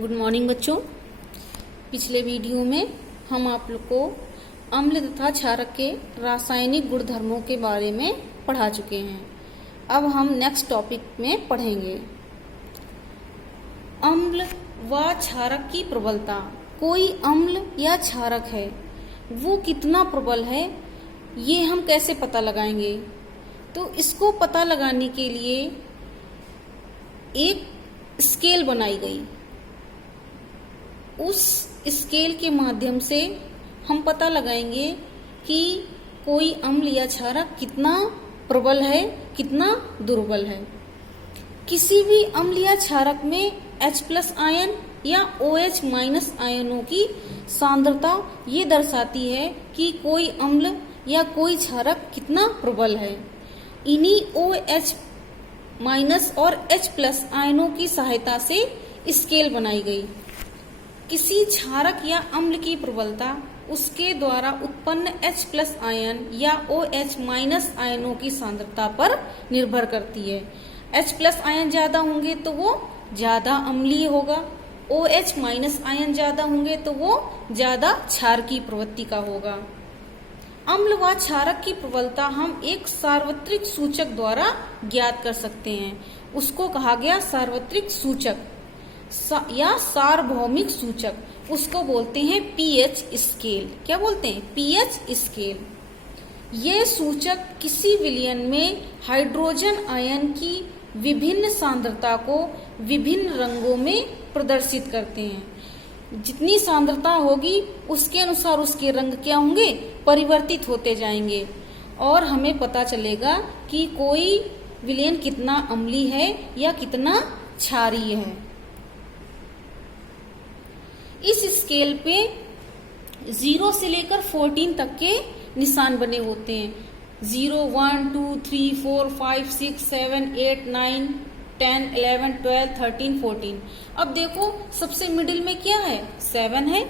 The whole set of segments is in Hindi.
गुड मॉर्निंग बच्चों। पिछले वीडियो में हम आप लोग को अम्ल तथा क्षारक के रासायनिक गुणधर्मों के बारे में पढ़ा चुके हैं। अब हम नेक्स्ट टॉपिक में पढ़ेंगे अम्ल व क्षारक की प्रबलता। कोई अम्ल या क्षारक है वो कितना प्रबल है ये हम कैसे पता लगाएंगे। तो इसको पता लगाने के लिए एक स्केल बनाई गई। उस स्केल के माध्यम से हम पता लगाएंगे कि कोई अम्ल या क्षारक कितना प्रबल है कितना दुर्बल है। किसी भी अम्ल या क्षारक में H+ आयन या OH- आयनों की सांद्रता ये दर्शाती है कि कोई अम्ल या कोई क्षारक कितना प्रबल है। इन्हीं OH- और H+ आयनों की सहायता से स्केल बनाई गई। किसी क्षारक या अम्ल की प्रबलता उसके द्वारा उत्पन्न H+ आयन या OH- आयनों की सांद्रता पर निर्भर करती है। H+ आयन ज्यादा होंगे तो वो ज्यादा अम्लीय होगा, OH- आयन ज्यादा होंगे तो वो ज्यादा क्षारकीय प्रवृत्ति का होगा। अम्ल व क्षारक की प्रबलता हम एक सार्वत्रिक सूचक द्वारा ज्ञात कर सकते हैं। उसको कहा गया सार्वत्रिक सूचक या सार्वभौमिक सूचक। उसको बोलते हैं pH स्केल। क्या बोलते हैं? pH scale. ये सूचक किसी विलयन में हाइड्रोजन आयन की विभिन्न सांद्रता को विभिन्न रंगों में प्रदर्शित करते हैं। जितनी सांद्रता होगी उसके अनुसार उसके रंग क्या होंगे? परिवर्तित होते जाएंगे और हमें पता चलेगा कि कोई विलयन कितना अम्लीय है या कितना क्षारीय है। इस स्केल पे 0 से लेकर 14 तक के निशान बने होते हैं। 0, 1, 2, 3, 4, 5, 6, 7, 8, 9, 10, 11, 12, 13, 14। अब देखो सबसे मिडिल में क्या है? 7 है।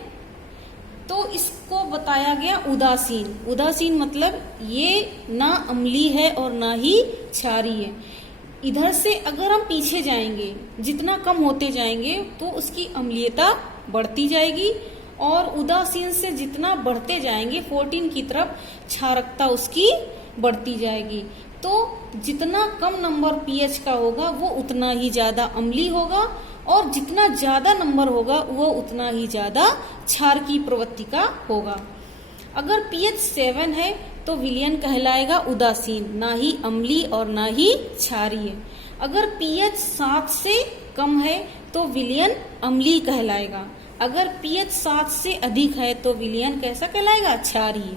तो इसको बताया गया उदासीन। उदासीन मतलब ये ना अम्लीय है और ना ही क्षारीय है। इधर से अगर हम पीछे जाएंगे जितना कम होते जाएंगे तो उसकी अम्लीयता बढ़ती जाएगी और उदासीन से जितना बढ़ते जाएंगे 14 की तरफ क्षारकता उसकी बढ़ती जाएगी। तो जितना कम नंबर pH का होगा वो उतना ही ज्यादा अम्लीय होगा और जितना ज्यादा नंबर होगा वो उतना ही ज्यादा क्षारकीय प्रवृत्ति का होगा। अगर pH 7 है तो विलयन कहलाएगा उदासीन, ना ही अम्लीय और ना ही क्षारीय। अगर pH 7 से कम है तो विलयन अम्लीय कहलाएगा। अगर pH 7 से अधिक है तो विलयन कैसा कहलाएगा? क्षारीय।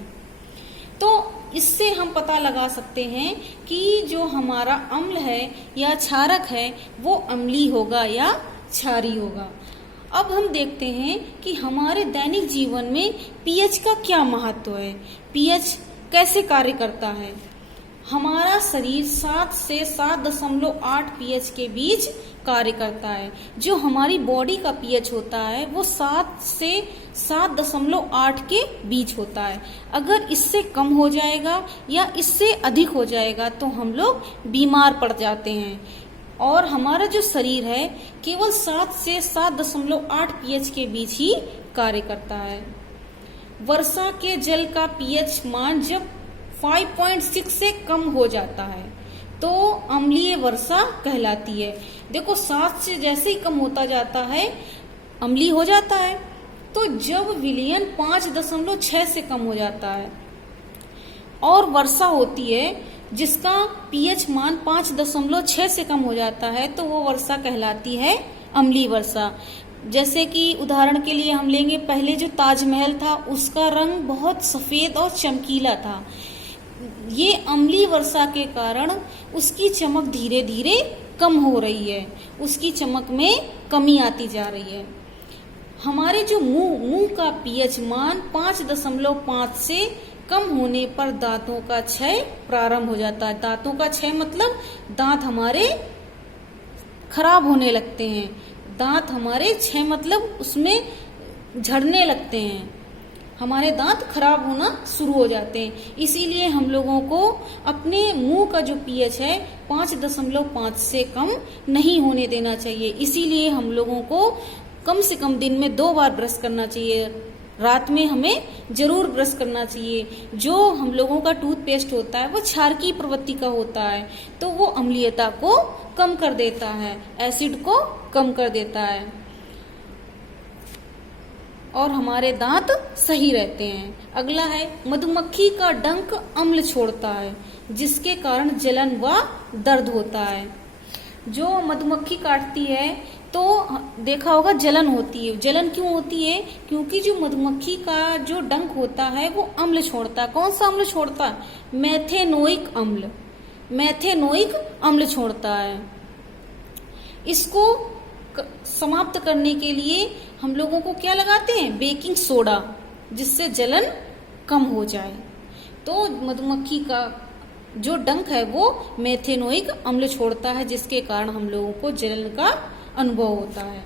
तो इससे हम पता लगा सकते हैं कि जो हमारा अम्ल है या क्षारक है वो अम्लीय होगा या क्षारीय होगा। अब हम देखते हैं कि हमारे दैनिक जीवन में pH का क्या महत्व है, pH कैसे कार्य करता है। हमारा शरीर 7 से 7.8 pH के बीच कार्य करता है। जो हमारी बॉडी का pH होता है वो 7 से 7.8 के बीच होता है। अगर इससे कम हो जाएगा या इससे अधिक हो जाएगा तो हम लोग बीमार पड़ जाते हैं। और हमारा जो शरीर है केवल 7 से 7.8 pH के बीच ही कार्य करता है। वर्षा के जल का pH मान जब 5.6 से कम हो जाता है तो अम्लीय वर्षा कहलाती है। देखो 7 से जैसे ही कम होता जाता है अम्लीय हो जाता है। तो जब विलयन 5.6 से कम हो जाता है और वर्षा होती है जिसका pH मान 5.6 से कम हो जाता है तो वो वर्षा कहलाती है अम्लीय वर्षा। जैसे कि उदाहरण के लिए हम लेंगे, पहले जो ताजमहल था उसका रंग बहुत सफेद और चमकीला था। ये अम्लीय वर्षा के कारण उसकी चमक धीरे धीरे कम हो रही है, उसकी चमक में कमी आती जा रही है। हमारे जो मुंह का pH मान 5.5 से कम होने पर दांतों का क्षय प्रारंभ हो जाता है। दांतों का क्षय मतलब दांत हमारे खराब होने लगते हैं। दांत हमारे क्षय मतलब उसमें झड़ने लगते हैं, हमारे दांत खराब होना शुरू हो जाते हैं। इसीलिए हम लोगों को अपने मुंह का जो pH है 5.5 से कम नहीं होने देना चाहिए। इसीलिए हम लोगों को कम से कम दिन में 2 बार ब्रश करना चाहिए। रात में हमें जरूर ब्रश करना चाहिए। जो हम लोगों का टूथपेस्ट होता है वो क्षारकीय प्रवृत्ति का होता है, तो वो अम्लीयता को कम कर देता है, एसिड को कम कर देता है और हमारे दांत सही रहते हैं। अगला है मधुमक्खी का डंक अम्ल छोड़ता है, जिसके कारण जलन व दर्द होता है। जो मधुमक्खी काटती है तो देखा होगा जलन होती है। जलन क्यों होती है? क्योंकि जो मधुमक्खी का जो डंक होता है वो अम्ल छोड़ता है। कौन सा अम्ल छोड़ता है? मेथेनोइक अम्ल। मेथेनोइक अम्ल छोड़ता है। इसको समाप्त करने के लिए हम लोगों को क्या लगाते हैं? बेकिंग सोडा, जिससे जलन कम हो जाए। तो मधुमक्खी का जो डंक है वो मेथेनोइक अम्ल छोड़ता है, जिसके कारण हम लोगों को जलन का अनुभव होता है।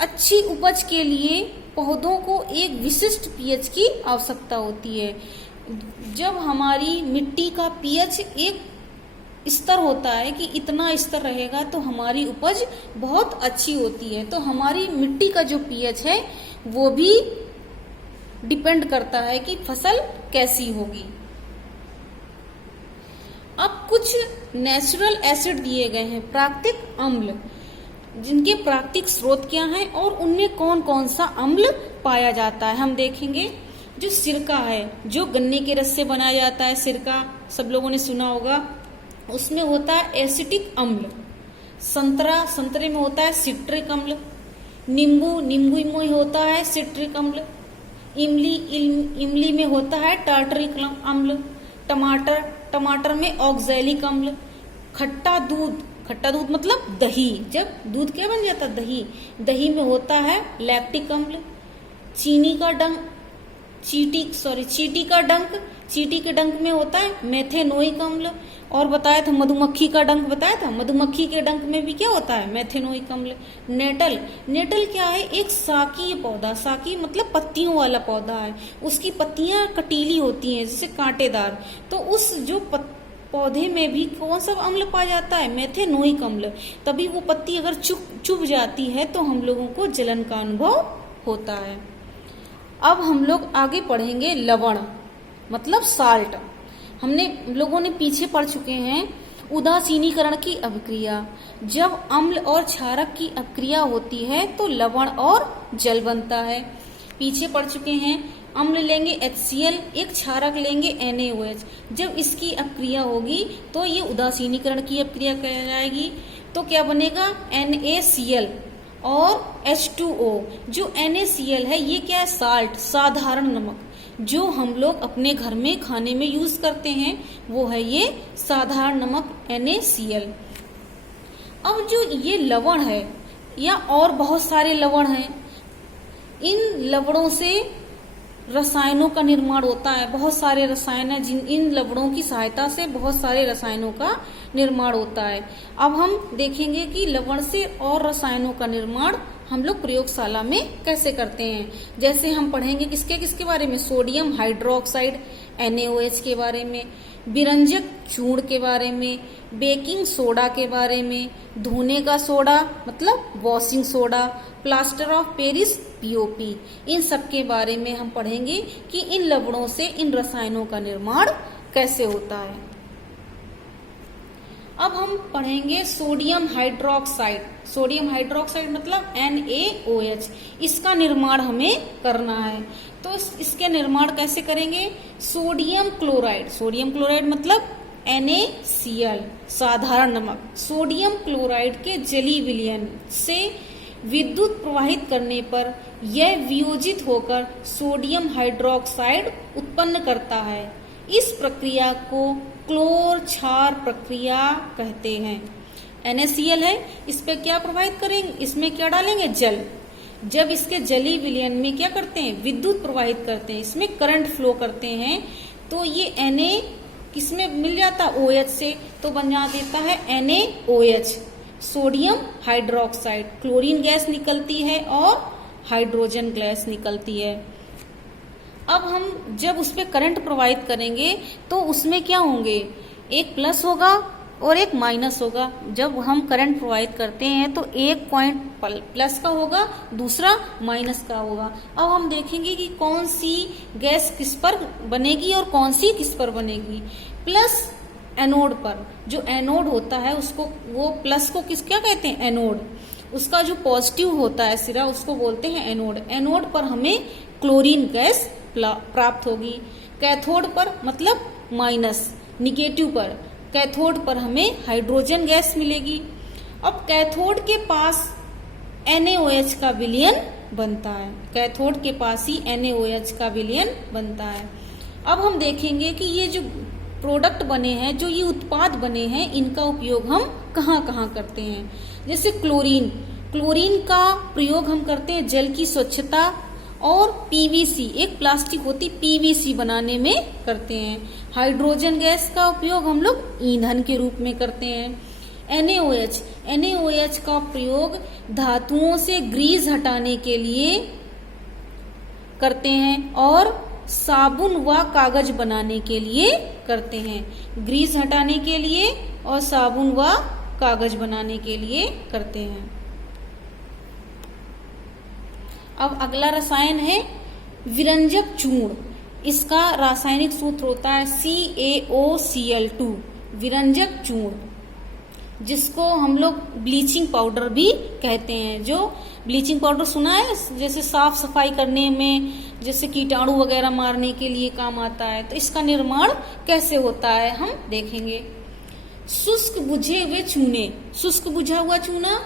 अच्छी उपज के लिए पौधों को एक विशिष्ट पीएच की आवश्यकता होती है। जब हमारी मिट्टी का पीएच एक स्तर होता है कि इतना स्तर रहेगा तो हमारी उपज बहुत अच्छी होती है। तो हमारी मिट्टी का जो पीएच है वो भी डिपेंड करता है कि फसल कैसी होगी। अब कुछ नेचुरल एसिड दिए गए हैं, प्राकृतिक अम्ल, जिनके प्राकृतिक स्रोत क्या हैं और उनमें कौन कौन सा अम्ल पाया जाता है हम देखेंगे। जो सिरका है, जो गन्ने के रस से बनाया जाता है सिरका, सब लोगों ने सुना होगा, उसमें होता है एसिटिक अम्ल। संतरे में होता है सिट्रिक अम्ल। नींबू में होता है सिट्रिक अम्ल। इमली में होता है टार्टरिक अम्ल। टमाटर में ऑक्सैलिक अम्ल। खट्टा दूध मतलब दही, जब दूध क्या बन जाता है? दही में होता है लैक्टिक अम्ल। चींटी के डंक में होता है मेथेनोइक अम्ल। और बताया था मधुमक्खी का डंक, बताया था मधुमक्खी के डंक में भी क्या होता है? मेथेनोइक अम्ल। नेटल क्या है? एक शाकीय पौधा, शाकीय मतलब पत्तियों वाला पौधा है। उसकी पत्तियां कटीली होती हैं, जैसे कांटेदार। तो उस जो पौधे में भी कौन सा अम्ल पाया जाता है? मेथेनोइक अम्ल। तभी वो पत्ती अगर चुभ जाती है तो हम लोगों को जलन का अनुभव होता है। अब हम लोग आगे पढ़ेंगे लवण मतलब साल्ट। हमने लोगों ने पीछे पढ़ चुके हैं उदासीनीकरण की अभिक्रिया। जब अम्ल और क्षारक की अभिक्रिया होती है तो लवण और जल बनता है। पीछे पढ़ चुके हैं, अम्ल लेंगे HCl, एक क्षारक लेंगे NaOH। जब इसकी अभिक्रिया होगी तो ये उदासीनीकरण की अभिक्रिया कहलाएगी। तो क्या बनेगा? NaCl और H2O। जो NaCl है ये क्या है? साल्ट, साधारण नमक, जो हम लोग अपने घर में खाने में यूज करते हैं वो है ये साधारण नमक NaCl। अब जो ये लवण है या और बहुत सारे लवण हैं, इन लवणों से रसायनों का निर्माण होता है। बहुत सारे रसायन हैं जिन इन लवणों की सहायता से बहुत सारे रसायनों का निर्माण होता है। अब हम देखेंगे कि लवण से और रसायनों का निर्माण हम लोग प्रयोगशाला में कैसे करते हैं। जैसे हम पढ़ेंगे किसके बारे में? सोडियम हाइड्रोक्साइड NaOH के बारे में, विरंजक चूर्ण के बारे में, बेकिंग सोडा के बारे में, धोने का सोडा मतलब washing soda, plaster of Paris POP, इन सब के बारे में हम पढ़ेंगे कि इन लवणों से इन रसायनों का निर्माण कैसे होता है। अब हम पढ़ेंगे सोडियम हाइड्रोक्साइड। सोडियम हाइड्रोक्साइड मतलब NaOH, इसका निर्माण हमें करना है। तो इसके निर्माण कैसे करेंगे? सोडियम क्लोराइड मतलब NaCl, साधारण नमक। सोडियम क्लोराइड के जलीय विलयन से विद्युत प्रवाहित करने पर यह वियोजित होकर सोडियम हाइड्रोक्साइड उत्पन्न करता है। इस प्रक्रिया को क्लोर क्षार प्रक्रिया कहते हैं। NaCl है, इस पे क्या प्रवाहित करेंगे? इसमें क्या डालेंगे? जल। जब इसके जलीय विलयन में क्या करते हैं? विद्युत प्रवाहित करते हैं, इसमें करंट फ्लो करते हैं। तो ये Na किसमें मिल जाता? OH से, तो बन जा देता है NaOH, sodium hydroxide. Chlorine gas निकलती है और हाइड्रोजन गैस निकलती है। अब हम जब उस पर करंट प्रवाहित करेंगे तो उसमें क्या होंगे? एक प्लस होगा और एक माइनस होगा। जब हम करंट प्रोवाइड करते हैं तो एक पॉइंट प्लस का होगा, दूसरा माइनस का होगा। अब हम देखेंगे कि कौन सी गैस किस पर बनेगी और कौन सी किस पर बनेगी। प्लस एनोड पर, जो एनोड होता है उसको, वो प्लस को क्या कहते हैं, एनोड। उसका जो पॉजिटिव होता है सिरा, उसको बोलते हैं एनोड। एनोड पर हमें क्लोरीन गैस प्राप्त होगी। कैथोड पर मतलब माइनस, निगेटिव पर, कैथोड पर हमें हाइड्रोजन गैस मिलेगी। अब कैथोड के पास NaOH का विलयन बनता है, कैथोड के पास ही NaOH का विलयन बनता है। अब हम देखेंगे कि ये जो प्रोडक्ट बने हैं, जो ये उत्पाद बने हैं, इनका उपयोग हम कहाँ कहाँ करते हैं। जैसे क्लोरीन, क्लोरीन का प्रयोग हम करते हैं जल की स्वच्छता और PVC, एक प्लास्टिक होती PVC बनाने में करते हैं। हाइड्रोजन गैस का उपयोग हम लोग ईंधन के रूप में करते हैं। NaOH का प्रयोग धातुओं से ग्रीस हटाने के लिए करते हैं और साबुन व कागज बनाने के लिए करते हैं। ग्रीस हटाने के लिए और साबुन व कागज बनाने के लिए करते हैं। अब अगला रसायन है विरंजक चूर्ण। इसका रासायनिक सूत्र होता है CaOCl2, विरंजक चूर्ण, जिसको हम लोग ब्लीचिंग पाउडर भी कहते हैं। जो ब्लीचिंग पाउडर सुना है, जैसे साफ सफाई करने में, जैसे कीटाणु वगैरह मारने के लिए काम आता है। तो इसका निर्माण कैसे होता है हम देखेंगे। शुष्क बुझे हुए चूने, शुष्क बुझा हुआ चूना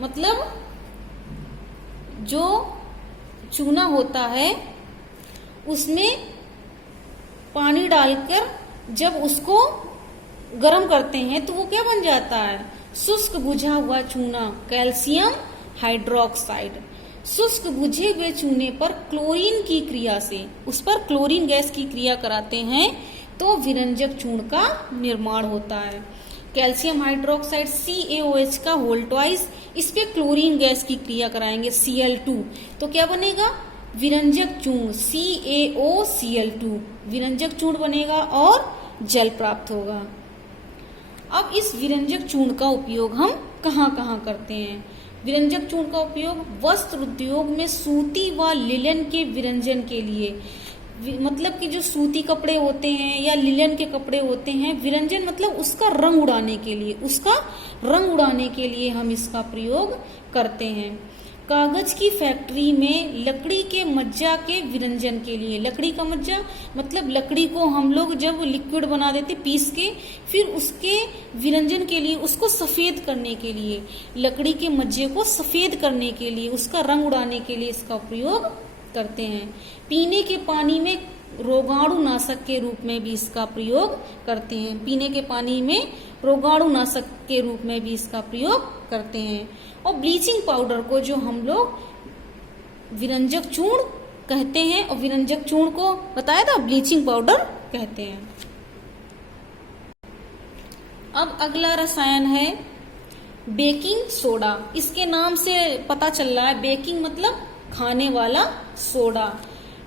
मतलब जो चूना होता है उसमें पानी डालकर जब उसको गर्म करते हैं तो वो क्या बन जाता है, शुष्क बुझा हुआ चूना, कैल्शियम हाइड्रोक्साइड। शुष्क बुझे हुए चूने पर क्लोरीन की क्रिया से, उस पर क्लोरीन गैस की क्रिया कराते हैं तो विरंजक चूर्ण का निर्माण होता है। कैल्शियम हाइड्रोक्साइड CaOH का होल ट्वाइस, इस पे क्लोरीन गैस की क्रिया कराएंगे Cl2, तो क्या बनेगा, विरंजक चूर्ण CaOCl2, विरंजक चूर्ण बनेगा और जल प्राप्त होगा। अब इस विरंजक चूर्ण का उपयोग हम कहाँ कहाँ करते हैं। विरंजक चूर्ण का उपयोग वस्त्र उद्योग में सूती व लिनन के विरंजन के लिए, मतलब कि जो सूती कपड़े होते हैं या लिनन के कपड़े होते हैं, विरंजन मतलब उसका रंग उड़ाने के लिए, उसका रंग उड़ाने के लिए हम इसका प्रयोग करते हैं। कागज की फैक्ट्री में लकड़ी के मज्जा के विरंजन के लिए, लकड़ी का मज्जा मतलब लकड़ी को हम लोग जब लिक्विड बना देते पीस के, फिर उसके विरंजन के लिए, उसको सफेद करने के लिए, लकड़ी के मज्जे को सफेद करने के लिए, उसका रंग उड़ाने के लिए इसका प्रयोग करते हैं। पीने के पानी में रोगाणु नाशक के रूप में भी इसका प्रयोग करते हैं, पीने के पानी में रोगाणु नाशक के रूप में भी इसका प्रयोग करते हैं। और ब्लीचिंग पाउडर को जो हम लोग विरंजक चूर्ण कहते हैं, और विरंजक चूर्ण को बताया था ब्लीचिंग पाउडर कहते हैं। अब अगला रसायन है बेकिंग सोडा। इसके नाम से पता चल रहा है, बेकिंग मतलब खाने वाला सोडा।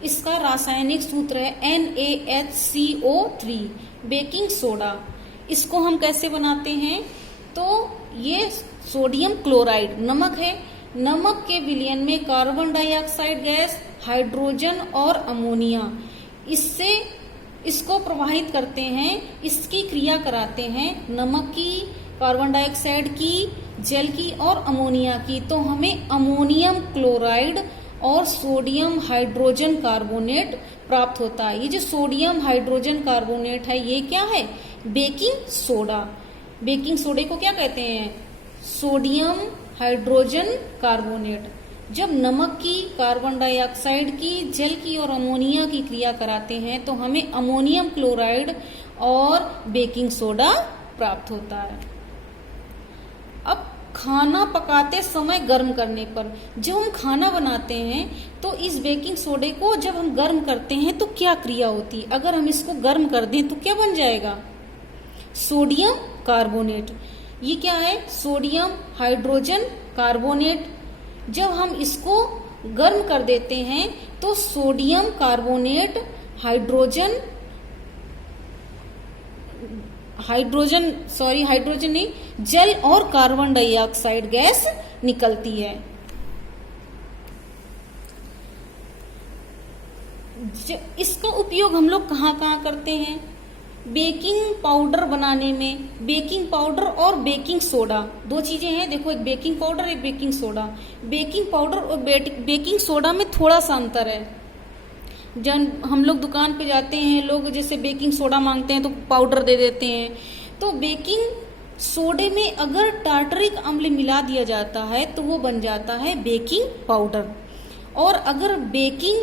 इसका रासायनिक सूत्र है NaHCO3, बेकिंग सोडा। इसको हम कैसे बनाते हैं, तो ये सोडियम क्लोराइड नमक है, नमक के विलयन में कार्बन डाइऑक्साइड गैस, हाइड्रोजन और अमोनिया, इससे इसको प्रवाहित करते हैं, इसकी क्रिया कराते हैं, नमक की, कार्बन डाइऑक्साइड की, जल की और अमोनिया की। तो हमें अमोनियम क्लोराइड और सोडियम हाइड्रोजन कार्बोनेट प्राप्त होता है। ये जो सोडियम हाइड्रोजन कार्बोनेट है, ये क्या है, बेकिंग सोडा। बेकिंग सोडे को क्या कहते हैं, सोडियम हाइड्रोजन कार्बोनेट। जब नमक की, कार्बन डाइऑक्साइड की, जल की और अमोनिया की क्रिया कराते हैं तो हमें अमोनियम क्लोराइड और बेकिंग सोडा प्राप्त होता है। अब खाना पकाते समय गर्म करने पर, जब हम खाना बनाते हैं तो इस बेकिंग सोडे को जब हम गर्म करते हैं तो क्या क्रिया होती है, अगर हम इसको गर्म कर दें तो क्या बन जाएगा, सोडियम कार्बोनेट। ये क्या है, सोडियम हाइड्रोजन कार्बोनेट। जब हम इसको गर्म कर देते हैं तो सोडियम कार्बोनेट हाइड्रोजन नहीं, जल और कार्बन डाइऑक्साइड गैस निकलती है। इसका उपयोग हम लोग कहाँ कहाँ करते हैं? बेकिंग पाउडर बनाने में। बेकिंग पाउडर और बेकिंग सोडा दो चीजें हैं, देखो, एक बेकिंग पाउडर, एक बेकिंग सोडा। बेकिंग पाउडर और बेकिंग सोडा में थोड़ा सा अंतर है। जब हम लोग दुकान पे जाते हैं, लोग जैसे बेकिंग सोडा मांगते हैं तो पाउडर दे देते हैं। तो बेकिंग सोडे में अगर टार्टरिक अम्ल मिला दिया जाता है तो वो बन जाता है बेकिंग पाउडर, और अगर बेकिंग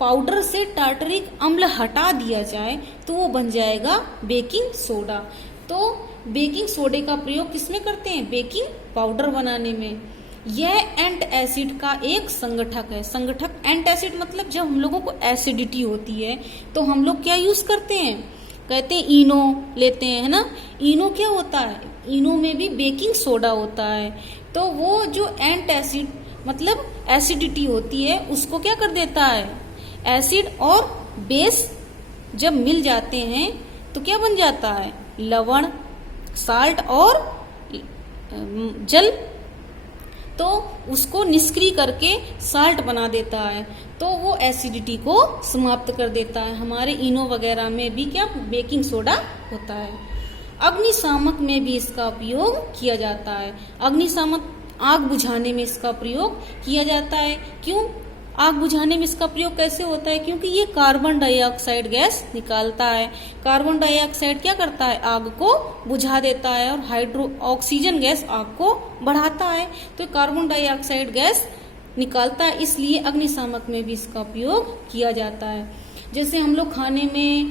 पाउडर से टार्टरिक अम्ल हटा दिया जाए तो वो बन जाएगा बेकिंग सोडा। तो बेकिंग सोडे का प्रयोग किसमें करते हैं? बेकिंग पाउडर बनाने में। यह एंट एसिड का एक संगठक है। संगठक, एंट एसिड मतलब जब हम लोगों को एसिडिटी होती है तो हम लोग क्या यूज करते हैं? कहते हैं इनो लेते हैं, है ना। इनो क्या होता है? इनो में भी बेकिंग सोडा होता है। तो वो जो एंट एसिड मतलब एसिडिटी होती है उसको क्या कर देता है? एसिड और बेस जब मिल जाते हैं तो क्या बन जाता है? लवण, साल्ट और जल। तो उसको निष्क्रिय करके साल्ट बना देता है, तो वो एसिडिटी को समाप्त कर देता है। हमारे इनो वगैरह में भी क्या बेकिंग सोडा होता है। अग्निशामक में भी इसका उपयोग किया जाता है। अग्निशामक आग बुझाने में इसका प्रयोग किया जाता है। क्यों? आग बुझाने में इसका प्रयोग कैसे होता है? क्योंकि ये कार्बन डाइऑक्साइड गैस निकालता है। कार्बन डाइऑक्साइड क्या करता है? आग को बुझा देता है, और ऑक्सीजन गैस आग को बढ़ाता है। तो कार्बन डाइऑक्साइड गैस निकालता है, इसलिए अग्निशामक में भी इसका उपयोग किया जाता है। जैसे हम लोग खाने में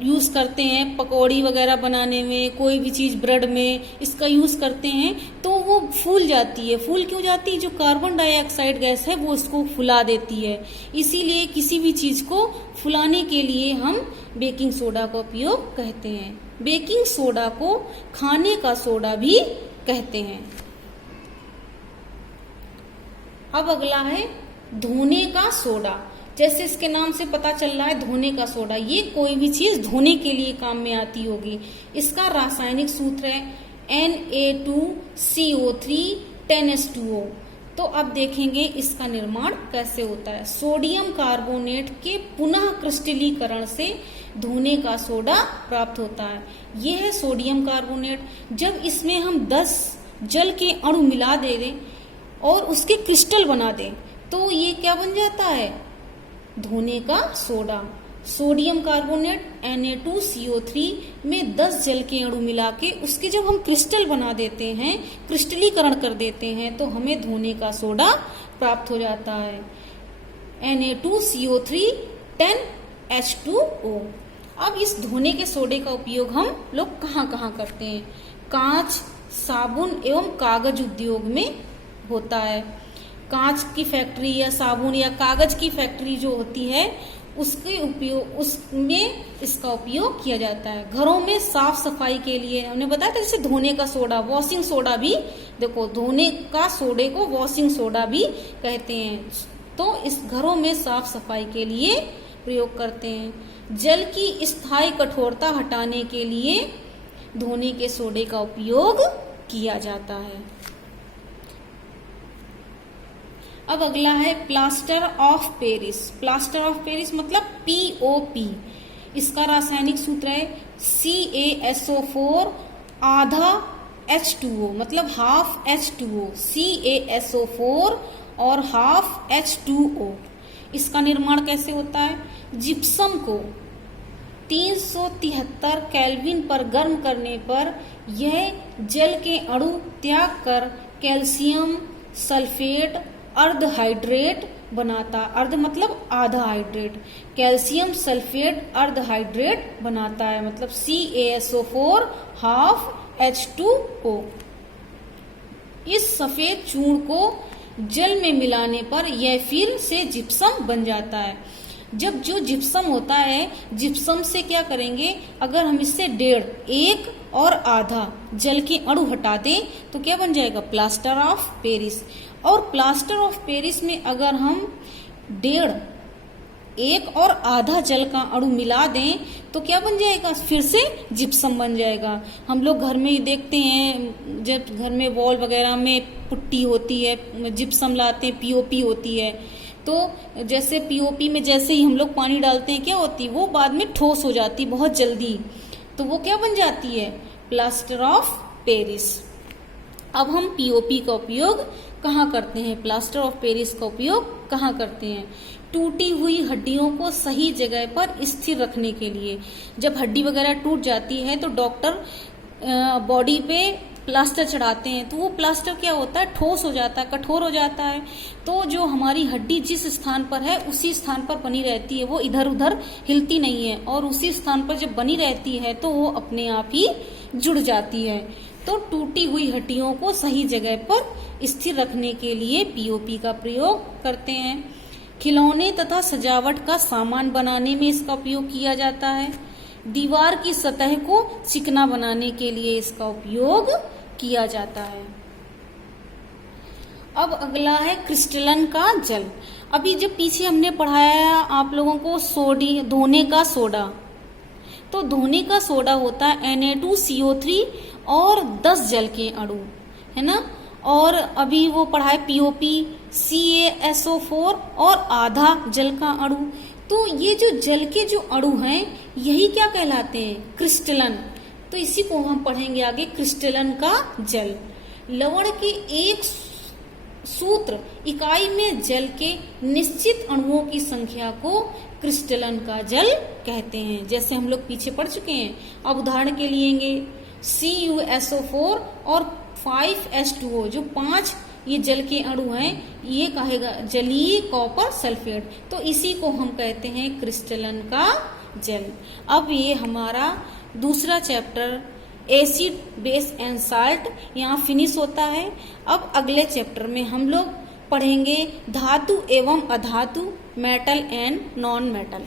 यूज करते हैं, पकौड़ी वगैरह बनाने में, कोई भी चीज ब्रेड में इसका यूज करते हैं तो वो फूल जाती है। फूल क्यों जाती है? जो कार्बन डाइऑक्साइड गैस है वो उसको फुला देती है। इसीलिए किसी भी चीज को फुलाने के लिए हम बेकिंग सोडा का उपयोग कहते हैं। बेकिंग सोडा को खाने का सोडा भी कहते हैं। अब अगला है धोने का सोडा। जैसे इसके नाम से पता चल रहा है धोने का सोडा, ये कोई भी चीज धोने के लिए काम में आती होगी। इसका रासायनिक सूत्र है Na2CO3 10H2O। तो अब देखेंगे इसका निर्माण कैसे होता है। सोडियम कार्बोनेट के पुनः क्रिस्टलीकरण से धोने का सोडा प्राप्त होता है। यह है सोडियम कार्बोनेट। जब इसमें हम 10 जल के अणु मिला दे दें और उसके क्रिस्टल बना दें तो ये क्या बन जाता है? धोने का सोडा। सोडियम कार्बोनेट Na2CO3 में 10 जल के अणु मिला के उसके जब हम क्रिस्टल बना देते हैं, क्रिस्टलीकरण कर देते हैं, तो हमें धोने का सोडा प्राप्त हो जाता है। Na2CO3 10H2O। अब इस धोने के सोडे का उपयोग हम लोग कहाँ कहाँ करते हैं? कांच, साबुन एवं कागज उद्योग में होता है। कांच की फैक्ट्री या साबुन या कागज की फैक्ट्री जो होती है उसमें इसका उपयोग किया जाता है। घरों में साफ सफाई के लिए हमने बताया था, जैसे धोने का सोडा, वॉशिंग सोडा भी, देखो धोने का सोडे को वॉशिंग सोडा भी कहते हैं। तो इस घरों में साफ सफाई के लिए प्रयोग करते हैं। जल की स्थायी कठोरता हटाने के लिए धोने के सोडे का उपयोग किया जाता है। अब अगला है plaster of Paris. Plaster of Paris मतलब POP। इसका रासायनिक सूत्र है CaSO4 आधा H2O मतलब हाफ H2O। CaSO4 और हाफ H2O। इसका निर्माण कैसे होता है? जिप्सम को 373 केल्विन पर गर्म करने पर यह जल के अणु त्याग कर कैल्शियम सल्फेट अर्धहाइड्रेट बनाता। अर्ध मतलब आधा हाइड्रेट। कैल्शियम सल्फेट अर्धहाइड्रेट बनाता है, मतलब CaSO4 हाफ H2O। इस सफेद चूर्ण को जल में मिलाने पर यह फिर से जिप्सम बन जाता है। जब जो जिप्सम होता है, जिप्सम से क्या करेंगे, अगर हम इससे 1.5 1 और आधा जल के अणु हटा दें तो क्या बन जाएगा? Plaster of Paris. और प्लास्टर ऑफ पेरिस में अगर हम 1.5 एक और आधा जल का अणु मिला दें तो क्या बन जाएगा, फिर से जिप्सम बन जाएगा। हम लोग घर में ही देखते हैं, जब घर में वॉल वगैरह में पुट्टी होती है, जिप्सम लाते हैं, पीओपी होती है, तो जैसे पीओपी में जैसे ही हम लोग पानी डालते हैं क्या होती है, वो बाद में ठोस हो जाती है बहुत जल्दी, तो वो क्या बन जाती है, प्लास्टर ऑफ पेरिस। अब हम पीओपी का उपयोग कहाँ करते हैं, प्लास्टर ऑफ पेरिस का उपयोग कहाँ करते हैं, टूटी हुई हड्डियों को सही जगह पर स्थिर रखने के लिए। जब हड्डी वगैरह टूट जाती है तो डॉक्टर बॉडी पे प्लास्टर चढ़ाते हैं, तो वो प्लास्टर क्या होता है, ठोस हो जाता है, कठोर हो जाता है, तो जो हमारी हड्डी जिस स्थान पर है उसी स्थान पर बनी रहती है, वो इधर उधर हिलती नहीं है, और उसी स्थान पर जब बनी रहती है तो वो अपने आप ही जुड़ जाती है। तो टूटी हुई हड्डियों को सही जगह पर स्थिर रखने के लिए पीओपी का प्रयोग करते हैं। खिलौने तथा सजावट का सामान बनाने में इसका उपयोग किया जाता है। दीवार की सतह को चिकना बनाने के लिए इसका उपयोग किया जाता है। अब अगला है क्रिस्टलन का जल। अभी जब पीछे हमने पढ़ाया आप लोगों को धोने का सोडा, तो धोने का सोडा होता है Na2CO3 और 10 जल के अणु, है ना। और अभी वो पढ़ा है पीओपी, CaSO4 और आधा जल का अणु। तो ये जो जल के जो अणु हैं यही क्या कहलाते हैं, क्रिस्टलन। तो इसी को हम पढ़ेंगे आगे, क्रिस्टलन का जल। लवण के एक सूत्र इकाई में जल के निश्चित अणुओं की संख्या को क्रिस्टलन का जल कहते हैं। जैसे हम लोग पीछे पढ़ चुके हैं। अब उदाहरण के लिए CuSO4 और 5H2O, जो 5 ये जल के अणु हैं, ये कहेगा जलीय कॉपर सल्फेट। तो इसी को हम कहते हैं क्रिस्टलन का जल। अब ये हमारा दूसरा chapter acid base and salt यहाँ फिनिश होता है। अब अगले चैप्टर में हम लोग पढ़ेंगे धातु एवं अधातु, मेटल एंड नॉन मेटल।